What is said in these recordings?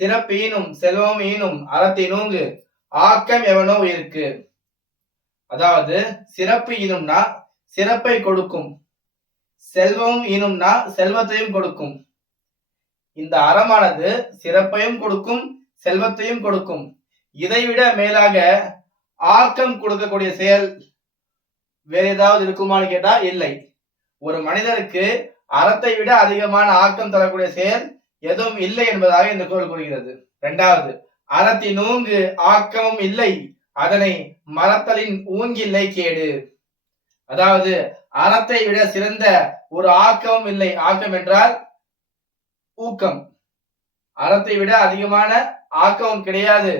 சிறப்பு ஈனும் செல்வம் ஈனும் அறத்தினூங்கு ஆக்கம் எவனோ இருக்கு. அதாவது சிறப்பு ஈனும்னா சிறப்பை கொடுக்கும், செல்வம் ஈனும்னா செல்வத்தையும் கொடுக்கும். இந்த அறமானது சிறப்பையும் கொடுக்கும், செல்வத்தையும் கொடுக்கும். இதைவிட மேலாக ஆக்கம் கொடுக்கக்கூடிய செயல் வேற ஏதாவது இருக்குமான்னு கேட்டா இல்லை. ஒரு மனிதருக்கு அறத்தை விட அதிகமான ஆக்கம் தரக்கூடிய செயல் எதுவும் இல்லை என்பதாக இந்த குறள் கூறுகிறது. இரண்டாவது, அறத்தினூங்கு ஆக்கமும் இல்லை, அதனை மறத்தலின் ஊங்கில்லை கேடு. அதாவது அறத்தை விட சிறந்த ஒரு ஆக்கமும் இல்லை. ஆக்கம் என்றால் ஊக்கம். அறத்தை விட அதிகமான ஆக்கமும் கிடையாது.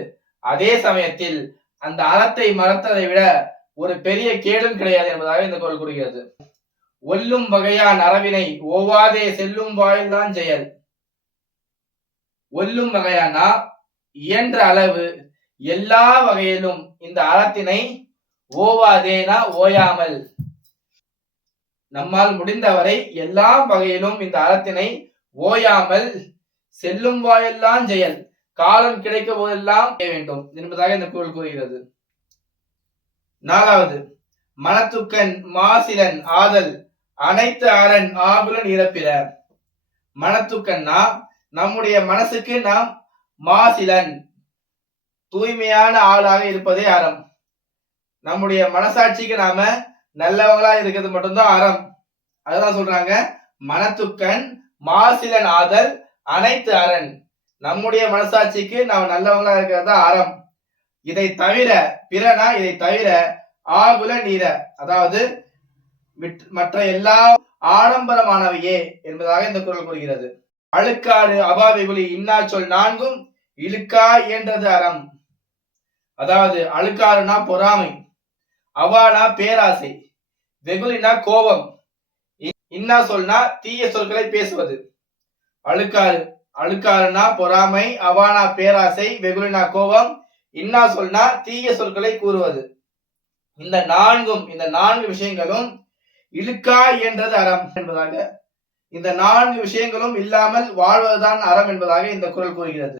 அதே சமயத்தில் அந்த அறத்தை மறத்ததை விட ஒரு பெரிய கேடும் கிடையாது என்பதாக இந்த குறள் கூறுகிறது. ஒல்லும் வகையான் அறவினை ஓவாதே செல்லும் வாயில்தான் செயல். ஒல்லும் வகையானா இயன்ற அளவு எல்லா வகையிலும் இந்த அறத்தினை ஓவாதேனா ஓயாமல், நம்மால் முடிந்தவரை எல்லா வகையிலும் இந்த அறத்தினை ஓயாமல் செல்லும் வாயெல்லாம் செயல், காலம் கிடைக்கும் போதெல்லாம் செய்ய வேண்டும் என்பதாக இந்த குறள் கூறுகிறது. நாலாவது, மனத்துக்கண் மாசிலன் ஆதல் அனைத்து அரண் ஆகுலன் இறப்பிற. மனத்துக்கண்ணா நம்முடைய மனசுக்கு நாம் மாசிலன் தூய்மையான ஆளாக இருப்பதே அறம். நம்முடைய மனசாட்சிக்கு நாம நல்லவங்களா இருக்கிறது மட்டும்தான் அறம். அதுதான் சொல்றாங்க, மனத்துக்கண் மாசிலன் ஆதல் அனைத்து அரண். நம்முடைய மனசாட்சிக்கு நாம் நல்லவங்களா இருக்கிறது தான் அறம். இதை தவிர பிறனா இதை தவிர ஆகுல நீர, அதாவது மற்ற எல்லா ஆடம்பரமானவையே என்பதாக இந்த குறள் கூறுகிறது. அழுக்காறு அபாவிகுலி இன்னா சொல் நான்கும் இழுக்கா என்றது அறம். அதாவது அழுக்காறுனா பொறாமை, அவானா பேராசை, வெகுலினா கோபம், இன்னா சொல்னா தீய சொற்களை பேசுவது. அழுக்காறுனா பொறாமை, அவானா பேராசை, வெகுலினா கோபம், இன்னா சொல்னா தீய சொற்களை கூறுவது. இந்த நான்கு விஷயங்களும் இழுக்கா என்றது அறம் என்பதாக, இந்த 4 விஷயங்களும் இல்லாமல் வாழ்வதுதான் அறம் என்பதாக இந்த குறள் கூறுகிறது.